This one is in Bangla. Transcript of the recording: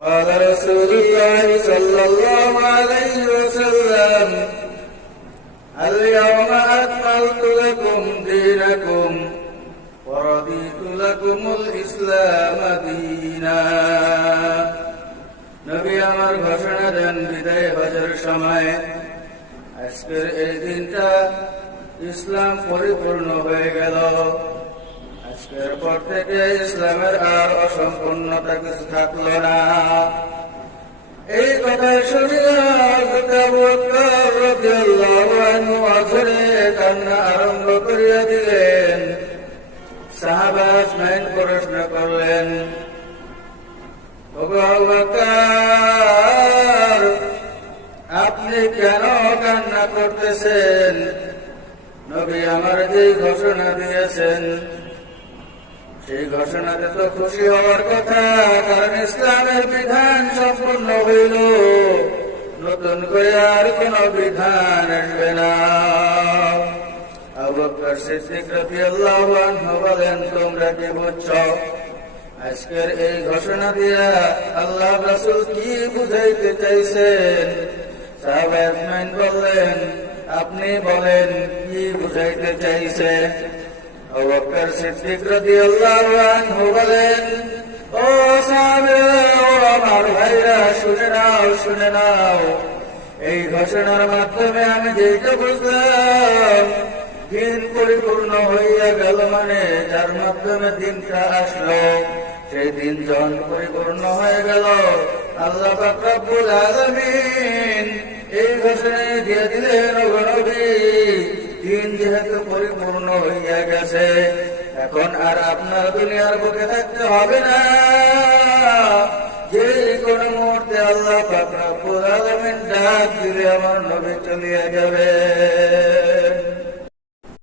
قال رسول الله صلى الله عليه وسلم اليوم أكملت لكم دينكم ورضيت لكم الإسلام دينا নবী আমার ঘোষণা দেন বিদায় হজের সময়, আজকের এই দিনটা ইসলাম পরিপূর্ণ হয়ে গেল। আজকের পর থেকে ইসলামের আর অসম্পূর্ণতা কিছু থাকলো না। এই কথা শুনিয়া কান্না আরম্ভ করিয়া দিলেন। সাহাবা আজমাইন প্রশ্ন করলেন, ওগো আবু বকর, আপনি কেন কান্না করতেছেন? নবী আমার যেই ঘোষণা দিয়েছেন সেই ঘোষণাতে তো খুশি হওয়ার কথা, কারণ ইসলামের বিধান সম্পূর্ণ হইল, নতুন করে আর কোন বিধান আসবে না। আবু বকর সিদ্দিক রাদিয়াল্লাহু আনহু বলেন, তোমরা কি বুঝছো? আজকের এই ঘোষণা দিয়া আল্লাহ রাসূল কি বুঝাইতে চাইছেন? সাহাবা আজমাইন বললেন, আপনি বলেন কি বুঝাইতে চাইছে? আবু বকর সিদ্দিক রাদিয়াল্লাহু আনহু বলেন, ও সাহাবীরা, ও আমার ভাইরা, শুনে নাও, এই ঘোষণার মাধ্যমে আমি যেটা বুঝলাম, দিন পরিপূর্ণ হইয়া গেল, মানে যার মাধ্যমে দিনটা আসলো, সেই দিন যখন পরিপূর্ণ হয়ে গেল, আল্লাহ পাক রব্বুল আলামিন এই ঘোষণা দিয়ে দিলেন, ওগো নবী, দিন যেহেতু পরিপূর্ণ হইয়া গেছে, এখন আর আপনার দুনিয়ার বুকে থাকতে হবে না, যে কোন মুহূর্তে আল্লাহ পাক রব্বুল আলামিন ডাক দিলে আমার নবী চলিয়া যাবে।